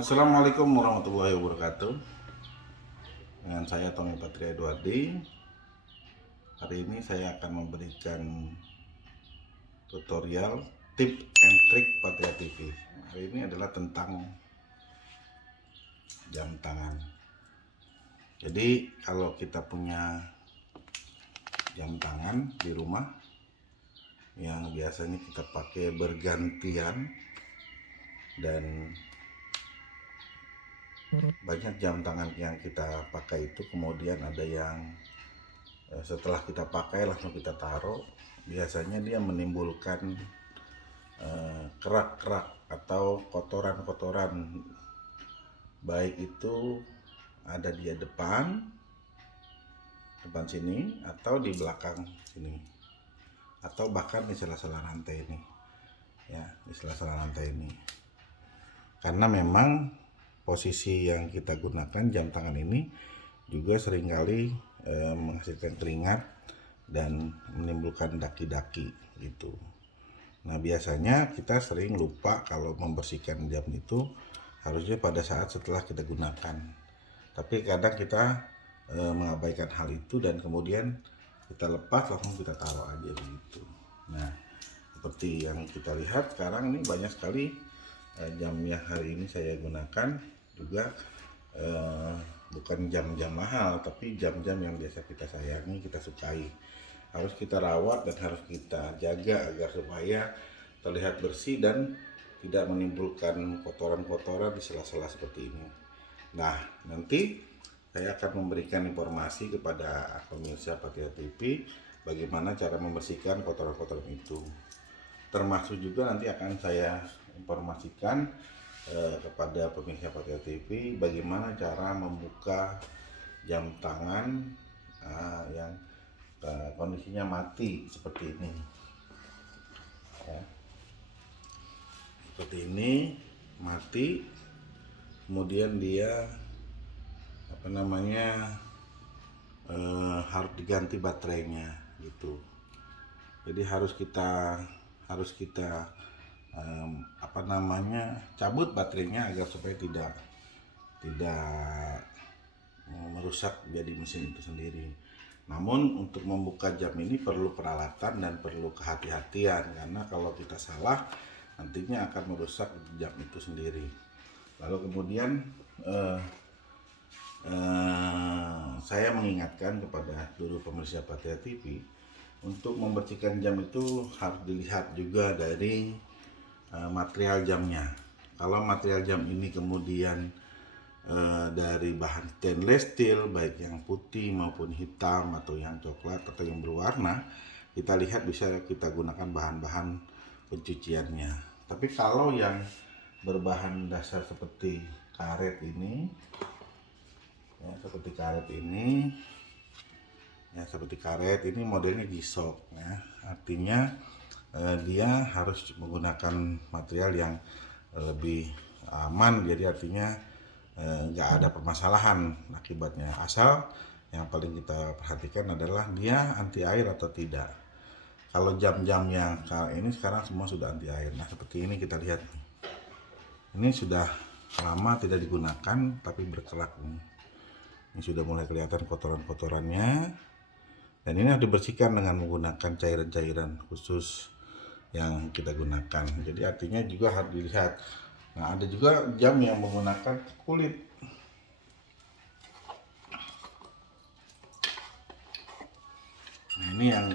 Assalamualaikum warahmatullahi wabarakatuh. Dengan saya Tommy Patria Eduardi. Hari ini saya akan memberikan tutorial tip and trick Patria TV. Hari ini adalah tentang jam tangan. Jadi kalau kita punya jam tangan di rumah yang biasanya kita pakai bergantian, dan banyak jam tangan yang kita pakai itu kemudian ada yang setelah kita pakai langsung kita taruh, biasanya dia menimbulkan kerak-kerak atau kotoran-kotoran, baik itu ada di depan sini atau di belakang sini, atau bahkan di sela-sela rantai ini ya, di sela-sela rantai ini. Karena memang posisi yang kita gunakan jam tangan ini juga seringkali menghasilkan keringat dan menimbulkan daki-daki gitu. Nah, biasanya kita sering lupa kalau membersihkan jam itu harusnya pada saat setelah kita gunakan. Tapi kadang kita mengabaikan hal itu dan kemudian kita lepas langsung kita taruh aja begitu. Nah, seperti yang kita lihat sekarang ini banyak sekali jam yang hari ini saya gunakan juga bukan jam-jam mahal, tapi jam-jam yang biasa kita sayangi, kita sukai. Harus kita rawat dan harus kita jaga agar supaya terlihat bersih dan tidak menimbulkan kotoran-kotoran di sela-sela seperti ini. Nah, nanti saya akan memberikan informasi kepada pemirsa Patria TV bagaimana cara membersihkan kotoran-kotoran itu. Termasuk juga nanti akan saya informasikan kepada pemirsa Patria TV bagaimana cara membuka jam tangan yang kondisinya mati seperti ini ya. Seperti ini mati, kemudian dia harus diganti baterainya gitu. Jadi harus kita cabut baterainya agar supaya tidak merusak jadi mesin itu sendiri. Namun untuk membuka jam ini perlu peralatan dan perlu kehati-hatian, karena kalau kita salah nantinya akan merusak jam itu sendiri. Lalu kemudian saya mengingatkan kepada seluruh pemirsa Patria TV untuk membersihkan jam itu harus dilihat juga dari material jamnya. Kalau material jam ini kemudian dari bahan stainless steel, baik yang putih maupun hitam atau yang coklat atau yang berwarna, kita lihat bisa kita gunakan bahan-bahan pencuciannya. Tapi kalau yang berbahan dasar seperti karet ini ya, seperti karet ini modelnya G-Shock ya. Artinya dia harus menggunakan material yang lebih aman, jadi artinya nggak ada permasalahan akibatnya, asal yang paling kita perhatikan adalah dia anti air atau tidak. Kalau jam-jam yang ini sekarang semua sudah anti air. Nah, seperti ini kita lihat, ini sudah lama tidak digunakan tapi berkerak nih. Ini sudah mulai kelihatan kotoran-kotorannya, dan ini harus dibersihkan dengan menggunakan cairan-cairan khusus yang kita gunakan. Jadi artinya juga harus dilihat. Nah, ada juga jam yang menggunakan kulit. Nah, ini yang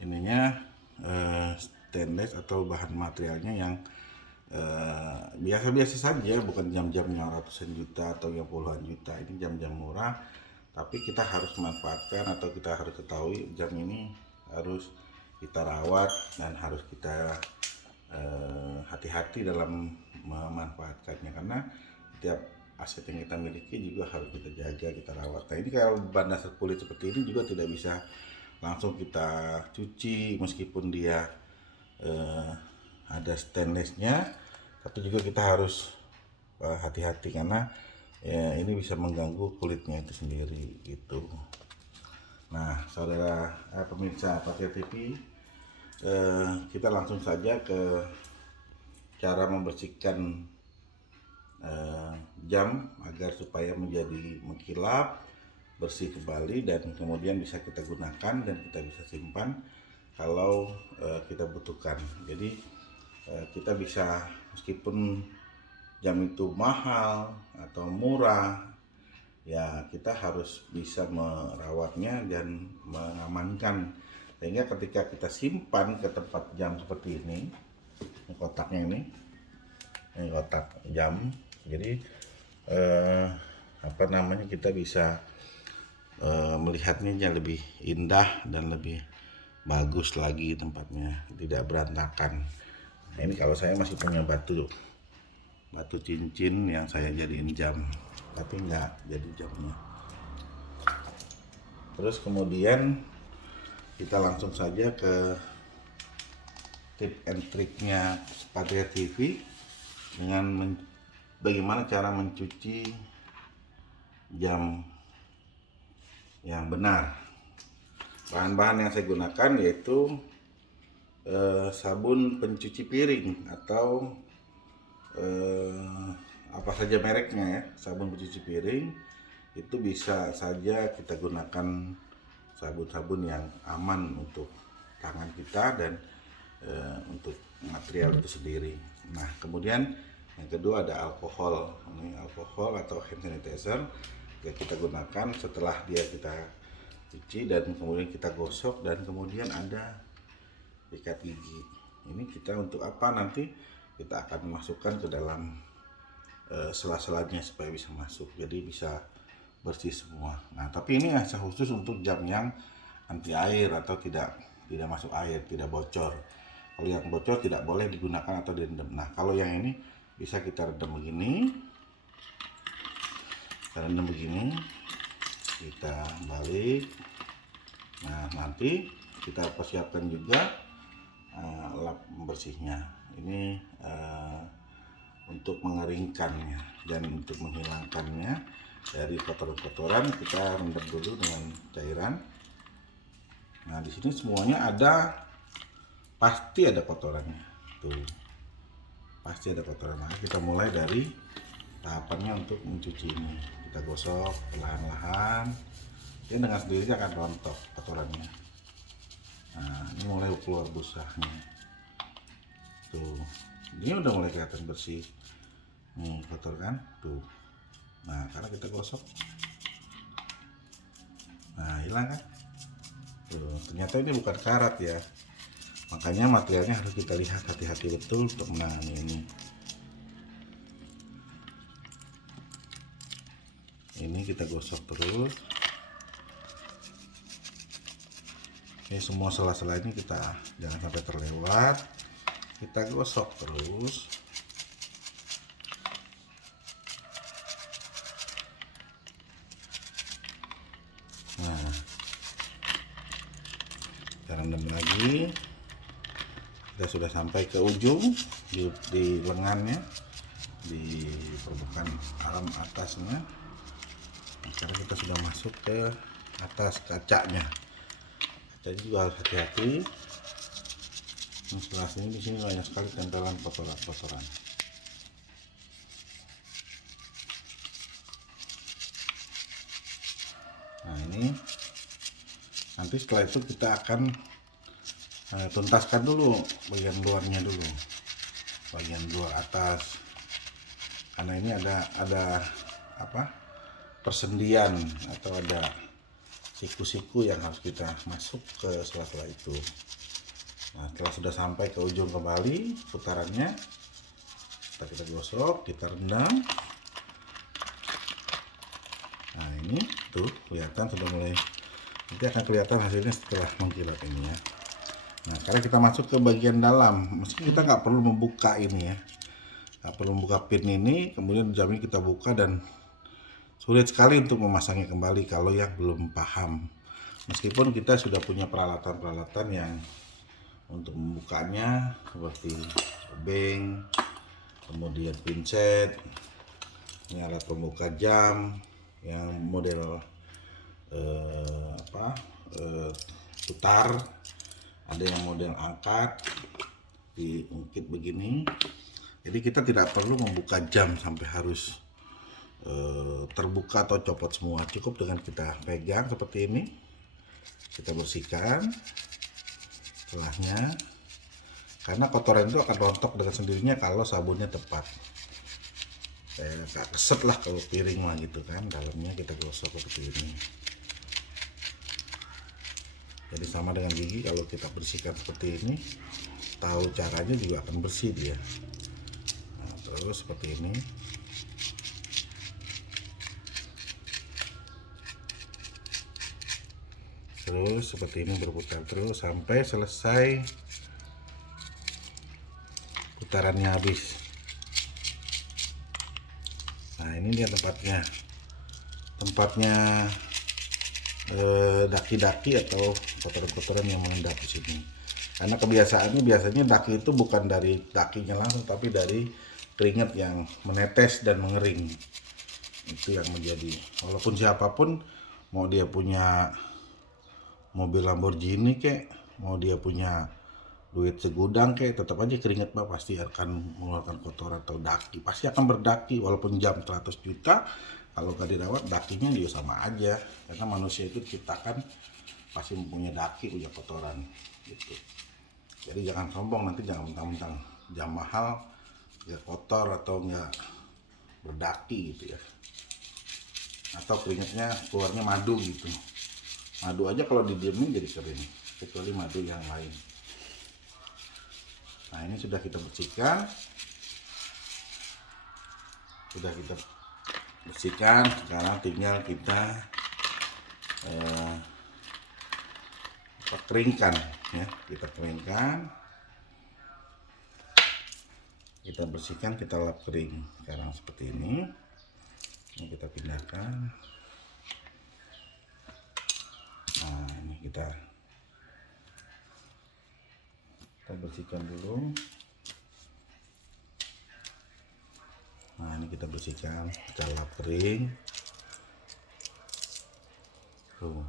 ininya stainless atau bahan materialnya yang biasa-biasa saja, bukan jam-jam yang ratusan juta atau yang puluhan juta. Ini jam-jam murah, tapi kita harus manfaatkan atau kita harus ketahui jam ini harus kita rawat dan harus kita hati-hati dalam memanfaatkannya, karena setiap aset yang kita miliki juga harus kita jaga, kita rawat. Nah, ini kalau bahan dasar kulit seperti ini juga tidak bisa langsung kita cuci meskipun dia ada stainlessnya, tapi juga kita harus hati-hati karena ya, ini bisa mengganggu kulitnya itu sendiri gitu. Nah, saudara pemirsa Patria TV, kita langsung saja ke cara membersihkan jam agar supaya menjadi mengkilap, bersih kembali, dan kemudian bisa kita gunakan dan kita bisa simpan kalau kita butuhkan. Jadi kita bisa, meskipun jam itu mahal atau murah, ya kita harus bisa merawatnya dan mengamankan, sehingga ketika kita simpan ke tempat jam seperti ini kotaknya, ini kotak jam, jadi kita bisa melihatnya lebih indah dan lebih bagus lagi tempatnya, tidak berantakan. Nah, ini kalau saya masih punya batu cincin yang saya jadiin jam, tapi nggak jadi jamnya. Terus kemudian kita langsung saja ke tip and triknya Patria TV dengan bagaimana cara mencuci jam yang benar. Bahan-bahan yang saya gunakan yaitu sabun pencuci piring atau apa saja mereknya ya. Sabun pencuci piring itu bisa saja kita gunakan sabun-sabun yang aman untuk tangan kita dan untuk material itu sendiri. Nah, kemudian yang kedua ada alkohol. Ini alkohol atau hand sanitizer yang kita gunakan setelah dia kita cuci dan kemudian kita gosok, dan kemudian ada sikat gigi. Ini kita untuk apa? Nanti kita akan masukkan ke dalam sela-selanya supaya bisa masuk, jadi bisa bersih semua. Nah, tapi ini hanya khusus untuk jam yang anti air atau tidak masuk air, tidak bocor. Kalau yang bocor tidak boleh digunakan atau direndam. Nah, kalau yang ini bisa kita rendam begini, kita balik. Nah, nanti kita persiapkan juga lap bersihnya. Ini untuk mengeringkannya dan untuk menghilangkannya dari kotoran-kotoran, kita rendam dulu dengan cairan. Nah, di sini semuanya pasti ada kotorannya. Tuh. Pasti ada kotoran. Nah, kita mulai dari tahapannya untuk mencuci ini. Kita gosok perlahan-lahan. Dia dengan sendirinya akan rontok kotorannya. Nah, ini mulai keluar busanya. Tuh. Ini udah mulai kelihatan bersih. Nih, kotor kan? Tuh. Nah, karena kita gosok. Nah, hilang kan? Tuh, ternyata ini bukan karat ya. Makanya materialnya harus kita lihat hati-hati betul untuk menangani ini. Ini kita gosok terus. Ini semua sela-sela ini kita jangan sampai terlewat. Kita gosok terus. Nah, kita rendam lagi. Kita sudah sampai ke ujung di lengannya, di permukaan alam atasnya. Sekarang kita sudah masuk ke atas kacanya. Kacanya juga harus hati-hati. Setelah sini, di sini banyak sekali tempelan kotoran-kotoran. Nah, ini nanti setelah itu kita akan tuntaskan dulu bagian luarnya dulu, bagian luar atas, karena ini ada persendian atau ada siku-siku yang harus kita masuk ke sela-sela itu. Nah, setelah sudah sampai ke ujung kembali putarannya, kita gosok, kita rendam. Nah, ini tuh kelihatan sudah mulai, nanti akan kelihatan hasilnya setelah mengkilat ini ya. Nah, karena kita masuk ke bagian dalam, meski kita nggak perlu membuka ini ya, nggak perlu membuka pin ini, kemudian jam ini kita buka dan sulit sekali untuk memasangnya kembali kalau yang belum paham. Meskipun kita sudah punya peralatan-peralatan yang untuk membukanya seperti obeng, kemudian pinset, ini alat pembuka jam yang model putar, ada yang model angkat diungkit begini, Jadi kita tidak perlu membuka jam sampai harus terbuka atau copot semua. Cukup dengan kita pegang seperti ini, kita bersihkan setelahnya, karena kotoran itu akan rontok dengan sendirinya kalau sabunnya tepat. Kayak gak keset lah kalau piring mah gitu kan, dalamnya kita gosok seperti ini. Jadi sama dengan gigi, kalau kita bersihkan seperti ini, tahu caranya juga akan bersih dia. Nah, terus seperti ini. Terus seperti ini berputar terus sampai selesai putarannya habis. Nah, ini dia tempatnya daki-daki atau kotoran-kotoran yang mengendap di sini. Karena kebiasaannya biasanya daki itu bukan dari dakinya langsung, tapi dari keringat yang menetes dan mengering. Itu yang menjadi, walaupun siapapun, mau dia punya mobil Lamborghini kek, mau dia punya duit segudang kek, tetap aja keringat pasti akan mengeluarkan kotoran atau daki. Pasti akan berdaki walaupun jam 100 juta, kalau gak dirawat dakinya juga sama aja. Karena manusia itu diciptakan pasti mempunyai daki, punya kotoran gitu. Jadi jangan sombong, nanti jangan mentang-mentang jam mahal ya kotor atau enggak berdaki gitu ya. Atau keringatnya keluarnya madu gitu. Madu aja kalau didiemin jadi kering, kecuali madu yang lain. Nah, ini sudah kita bersihkan. Sekarang tinggal kita keringkan ya. Kita keringkan, kita bersihkan, kita lap kering. Sekarang seperti ini. Ini kita pindahkan. Nah, ini kita bersihkan dulu. Nah, ini kita bersihkan, kita lap kering. Tuh.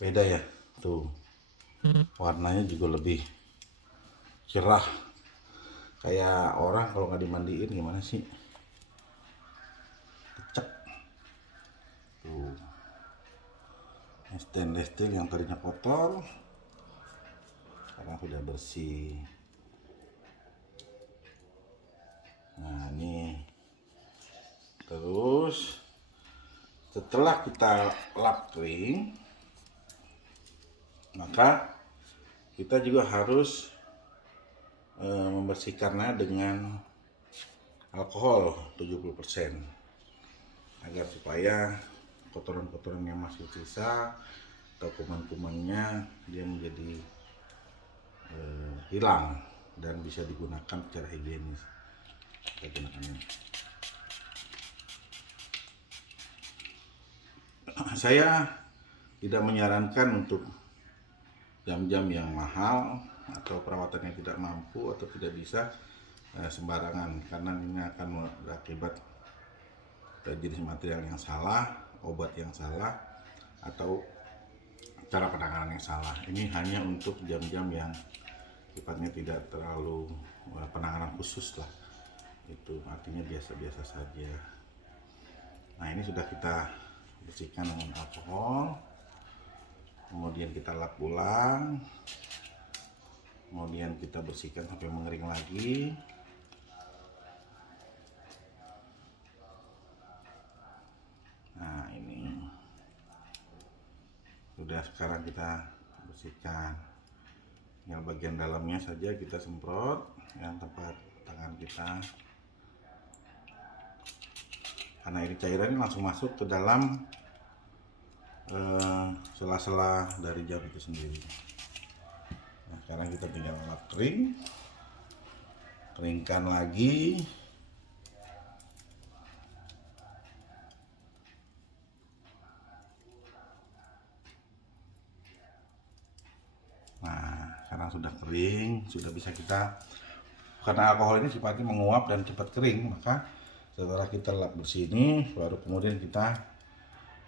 Beda ya, tuh. Warnanya juga lebih cerah. Kayak orang kalau nggak dimandiin gimana sih? Kecek. Tuh. Stainless steel yang tadinya kotor sekarang sudah bersih. Nah, ini terus setelah kita lap kering, maka kita juga harus membersihkannya dengan alkohol 70% agar supaya kotoran-kotoran yang masih sisa atau kuman-kumannya dia menjadi hilang dan bisa digunakan secara higienis. Kita gunakannya. Saya tidak menyarankan untuk jam-jam yang mahal atau perawatan yang tidak mampu atau tidak bisa sembarangan, karena ini akan berakibat jenis material yang salah, obat yang salah, atau cara penanganan yang salah. Ini hanya untuk jam-jam yang sifatnya tidak terlalu penanganan khusus lah. Itu artinya biasa-biasa saja. Nah, ini sudah kita bersihkan dengan alkohol, kemudian kita lap ulang, kemudian kita bersihkan sampai mengering lagi. Nah, ini sudah, sekarang kita bersihkan. Yang bagian dalamnya saja kita semprot, yang tempat tangan kita, karena ini cairannya langsung masuk ke dalam sela-sela dari jam itu sendiri. Nah, sekarang kita tinggal lap kering, keringkan lagi. Nah, sekarang sudah kering, sudah bisa kita, karena alkohol ini sifatnya menguap dan cepat kering, maka setelah kita lap bersih ini, baru kemudian kita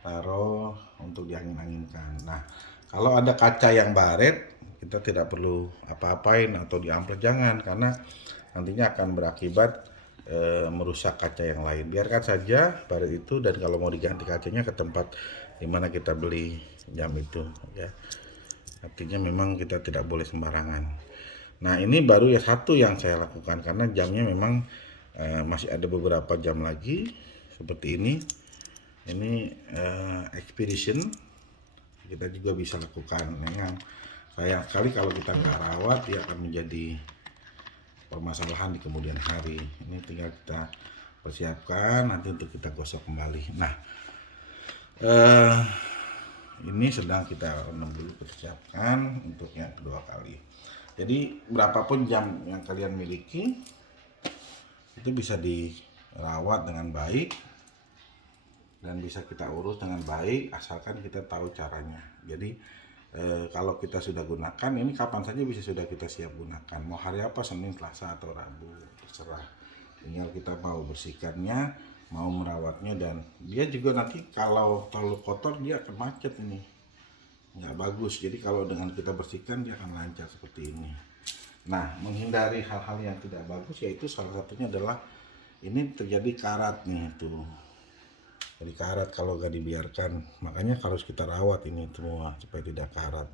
taruh untuk diangin-anginkan. Nah, kalau ada kaca yang baret, kita tidak perlu apa-apain atau diambles, jangan, karena nantinya akan berakibat merusak kaca yang lain. Biarkan saja baret itu, dan kalau mau diganti kacanya ke tempat dimana kita beli jam itu ya. Artinya memang kita tidak boleh sembarangan. Nah, ini baru ya satu yang saya lakukan, karena jamnya memang masih ada beberapa jam lagi seperti ini. Ini expedition kita juga bisa lakukan. Yang sayang sekali kalau kita nggak rawat, dia akan menjadi permasalahan di kemudian hari. Ini tinggal kita persiapkan nanti untuk kita gosok kembali. Nah, ini sedang kita rendam dulu, kita siapkan untuk yang kedua kali. Jadi berapapun jam yang kalian miliki itu bisa dirawat dengan baik dan bisa kita urus dengan baik, asalkan kita tahu caranya. Jadi kalau kita sudah gunakan, ini kapan saja bisa sudah kita siap gunakan. Mau hari apa, Senin, Selasa, atau Rabu, terserah. Tinggal kita mau bersihkannya, mau merawatnya, dan dia juga nanti kalau terlalu kotor dia akan macet, ini nggak bagus. Jadi kalau dengan kita bersihkan dia akan lancar seperti ini. Nah, menghindari hal-hal yang tidak bagus yaitu salah satunya adalah ini terjadi karat nih tuh. Jadi karat kalau gak dibiarkan, makanya harus kita rawat ini semua supaya tidak karat.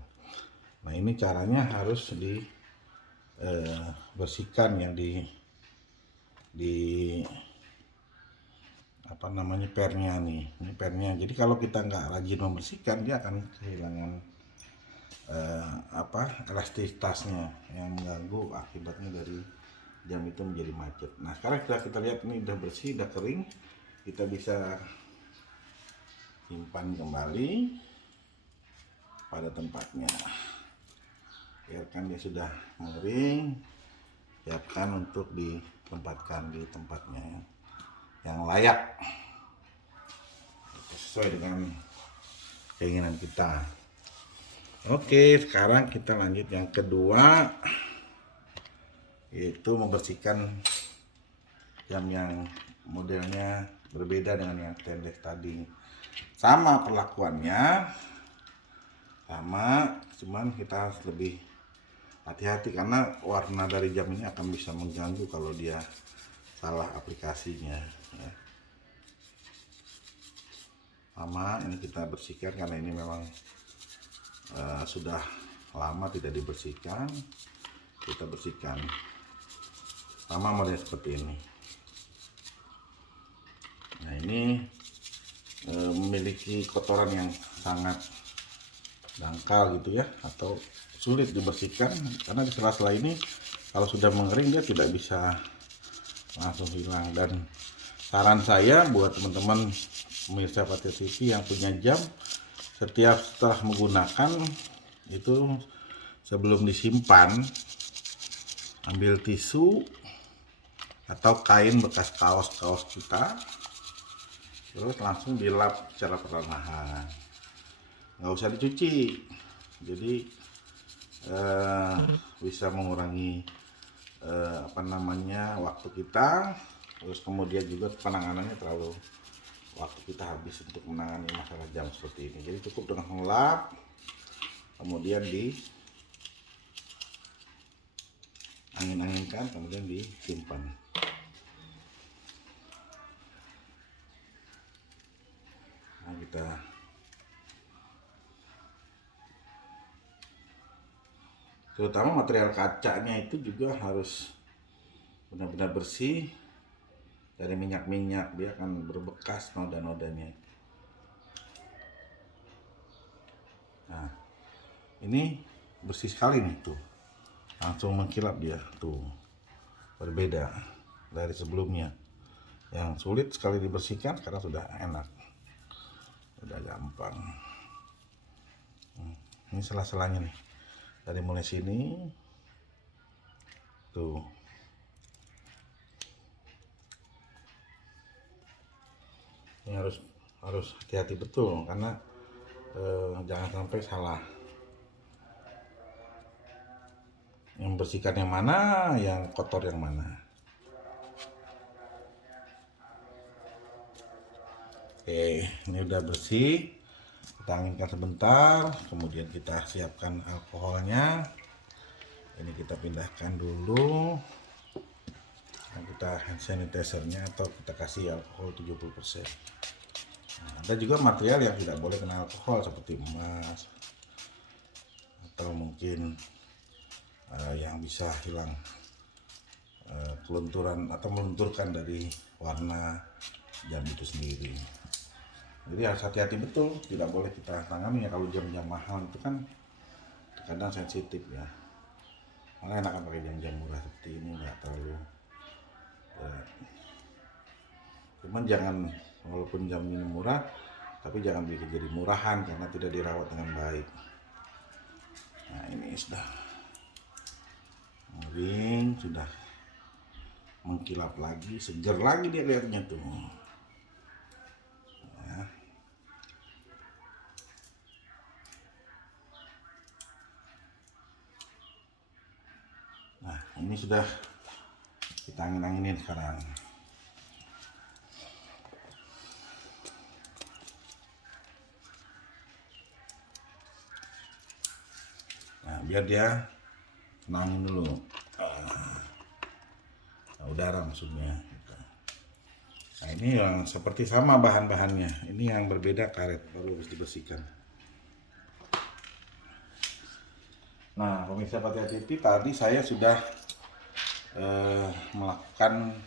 Nah, ini caranya harus bersihkan yang di apa namanya, pernya nih. Ini pernya. Jadi kalau kita nggak rajin membersihkan, dia akan kehilangan elastisitasnya yang mengganggu, akibatnya dari jam itu menjadi macet. Nah, sekarang kita lihat ini udah bersih, udah kering, kita bisa simpan kembali pada tempatnya. Biarkan dia sudah mengering, siapkan untuk ditempatkan di tempatnya yang layak sesuai dengan keinginan kita. Oke, sekarang kita lanjut yang kedua, yaitu membersihkan jam yang modelnya berbeda dengan yang stainless tadi. Sama perlakuannya, sama, cuman kita harus lebih hati-hati karena warna dari jam ini akan bisa mengganggu kalau dia salah aplikasinya ya. Sama, ini kita bersihkan karena ini memang sudah lama tidak dibersihkan. Kita bersihkan sama model seperti ini. Nah, ini memiliki kotoran yang sangat dangkal gitu ya, atau sulit dibersihkan, karena di sela-sela ini kalau sudah mengering dia tidak bisa langsung hilang. Dan saran saya buat teman-teman pemirsa Patria TV yang punya jam, setiap setelah menggunakan itu, sebelum disimpan, ambil tisu atau kain bekas kaos kita, terus langsung dilap secara perlahan, nggak usah dicuci. Jadi bisa mengurangi waktu kita, terus kemudian juga penanganannya terlalu waktu kita habis untuk menangani masalah jam seperti ini. Jadi cukup dengan melap, kemudian di angin-anginkan, kemudian disimpan. Nah, kita terutama material kacanya itu juga harus benar-benar bersih dari minyak-minyak, dia akan berbekas noda-nodanya. Nah, ini bersih sekali nih tuh, langsung mengkilap dia tuh, berbeda dari sebelumnya yang sulit sekali dibersihkan. Sekarang sudah enak, udah gampang. Ini sela-selanya nih, dari mulai sini tuh. Ini harus hati-hati betul, karena jangan sampai salah. Yang bersihkan yang mana, yang kotor yang mana. Oke, ini udah bersih. Kita anginkan sebentar, kemudian kita siapkan alkoholnya. Ini kita pindahkan dulu. Nah, kita hand sanitizer-nya atau kita kasih alkohol 70%. Nah, ada juga material yang tidak boleh kena alkohol seperti emas atau mungkin yang bisa hilang kelunturan atau melunturkan dari warna jam itu sendiri. Jadi harus hati-hati betul, tidak boleh kita tangani ya. Kalau jam-jam mahal itu kan kadang sensitif ya. Malah enakan pakai jam-jam murah seperti ini, nggak terlalu cuman jangan, walaupun jam ini murah tapi jangan bikin jadi murahan karena tidak dirawat dengan baik. Nah, ini sudah ring, sudah mengkilap lagi, seger lagi dia lihatnya tuh ya. Nah, ini sudah kita angin-anginin sekarang. Nah, biar dia tenangin dulu, udara maksudnya. Nah, ini yang seperti sama bahan-bahannya, ini yang berbeda karet, baru harus dibersihkan. Nah, pemirsa Patria TV, tadi saya sudah melakukan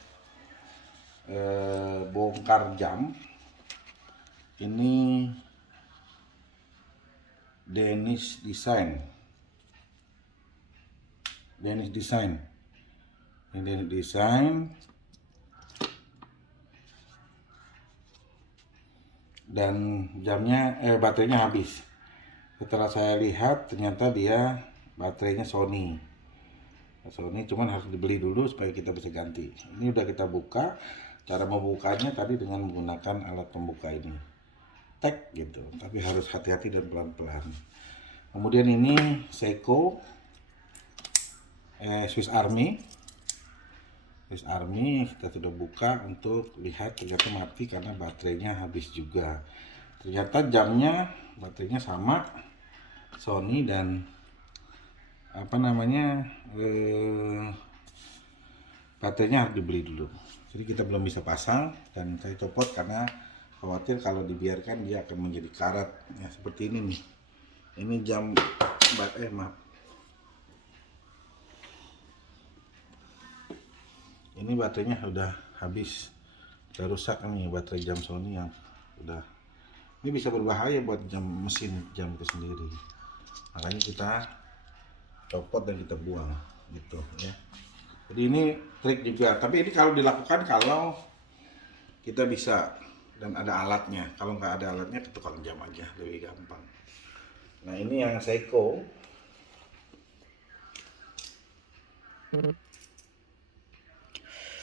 bongkar jam. Ini Danish Design. Ini Danish Design. Dan jamnya baterainya habis. Setelah saya lihat ternyata dia baterainya Sony, cuman harus dibeli dulu supaya kita bisa ganti. Ini udah kita buka. Cara membukanya tadi dengan menggunakan alat pembuka ini, tek gitu, tapi harus hati-hati dan pelan-pelan. Kemudian ini Seiko Swiss Army kita sudah buka untuk lihat, ternyata mati karena baterainya habis juga. Ternyata jamnya baterainya sama Sony dan baterainya harus dibeli dulu. Jadi kita belum bisa pasang dan saya copot karena khawatir kalau dibiarkan dia akan menjadi karat ya, seperti ini nih. Ini jam ini baterainya udah habis, udah rusak nih baterai jam Sony yang udah. Ini bisa berbahaya buat mesin jam itu sendiri. Makanya kita copot dan kita buang gitu ya. Jadi ini trik juga, tapi ini kalau dilakukan kalau kita bisa dan ada alatnya. Kalau nggak ada alatnya ke tukang jam aja, lebih gampang. Nah, ini yang Seiko.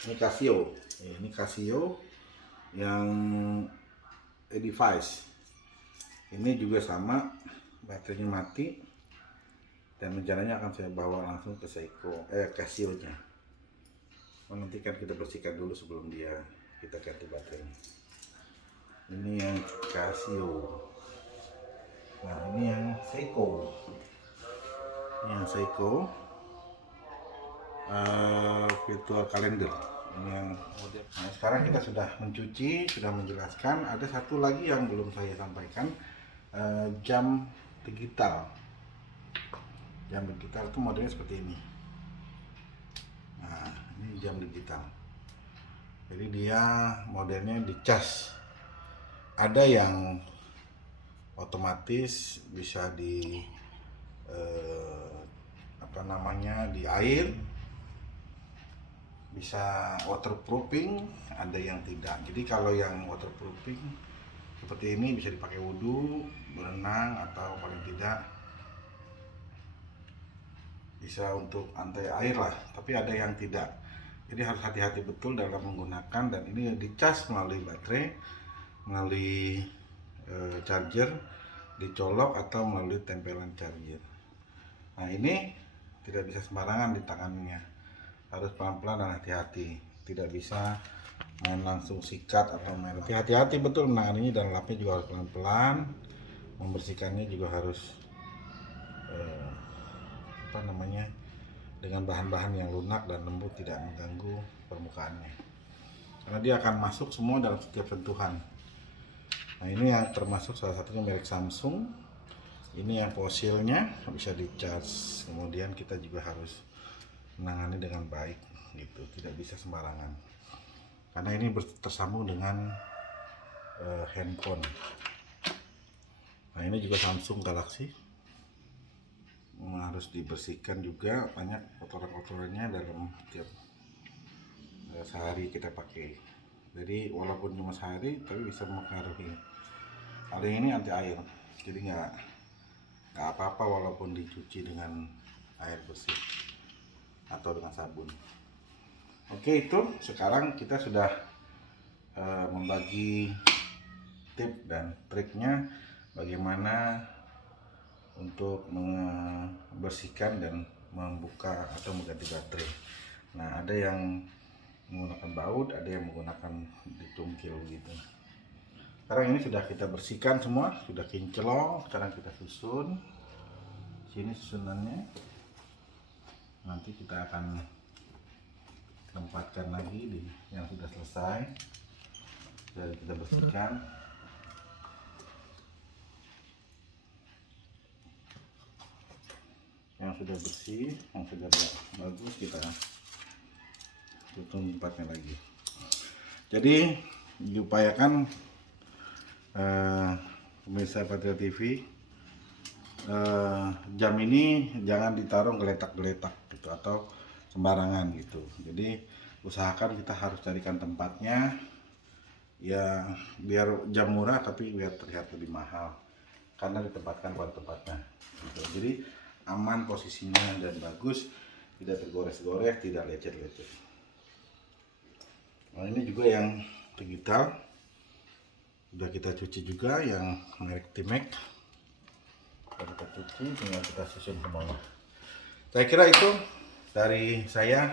Ini Casio yang device. Ini juga sama, baterainya mati dan rencananya akan saya bawa langsung ke Casio-nya. Nanti kan kita bersihkan dulu sebelum kita ganti baterai. Ini yang Casio. Nah, ini yang Seiko. Virtual calendar. Ini yang model. Nah, sekarang kita sudah mencuci, sudah menjelaskan. Ada satu lagi yang belum saya sampaikan, jam digital. Jam digital itu modelnya seperti ini. Nah, ini jam digital. Jadi dia modelnya dicas. Ada yang otomatis bisa di di air, bisa waterproofing, ada yang tidak. Jadi kalau yang waterproofing seperti ini bisa dipakai wudhu, berenang, atau paling tidak bisa untuk antai air lah. Tapi ada yang tidak. Jadi harus hati-hati betul dalam menggunakan, dan ini dicas melalui baterai, melalui charger, dicolok atau melalui tempelan charger. Nah, ini tidak bisa sembarangan ditanganinya, harus pelan-pelan dan hati-hati. Tidak bisa main langsung sikat atau main. Tapi hati-hati betul menanganinya, dan lapnya juga harus pelan-pelan. Membersihkannya juga harus dengan bahan-bahan yang lunak dan lembut, tidak mengganggu permukaannya, karena dia akan masuk semua dalam setiap sentuhan. Nah, ini yang termasuk salah satunya merek Samsung. Ini yang fosilnya bisa dicas, kemudian kita juga harus menangani dengan baik gitu, tidak bisa sembarangan karena ini tersambung dengan handphone. Nah, ini juga Samsung Galaxy, harus dibersihkan juga, banyak kotoran-kotorannya dalam tiap sehari kita pakai. Jadi walaupun cuma sehari tapi bisa mempengaruhi. Kali ini anti air, jadi nggak apa-apa walaupun dicuci dengan air bersih atau dengan sabun. Oke, itu sekarang kita sudah membagi tip dan triknya bagaimana untuk membersihkan dan membuka atau mengganti baterai. Nah, ada yang menggunakan baut, ada yang menggunakan dicungkil gitu. Sekarang ini sudah kita bersihkan semua, sudah kinclong. Sekarang kita susun. Sini susunannya. Nanti kita akan tempatkan lagi di yang sudah selesai. Sudah kita bersihkan. Yang sudah bersih, yang sudah bagus, kita tutup tempatnya lagi. Jadi diupayakan pemirsa Patria TV, jam ini jangan ditaruh geletak-geletak gitu atau sembarangan gitu. Jadi usahakan kita harus carikan tempatnya ya, biar jam murah tapi biar terlihat lebih mahal karena ditempatkan pada tempatnya gitu. Jadi aman posisinya dan bagus, tidak tergores-gores, tidak lecet-lecet. Nah, ini juga yang digital sudah kita cuci juga, yang merek Timex sudah kita cuci, tinggal kita susun semua. Saya kira itu dari saya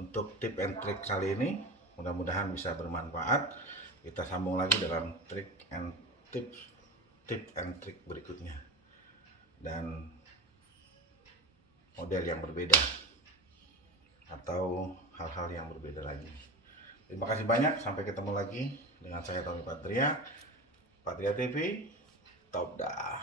untuk tip and trick kali ini, mudah-mudahan bisa bermanfaat. Kita sambung lagi dalam tip and trick berikutnya dan model yang berbeda atau hal-hal yang berbeda lagi. Terima kasih banyak, sampai ketemu lagi dengan saya Tommy Patria, Patria TV, top dah.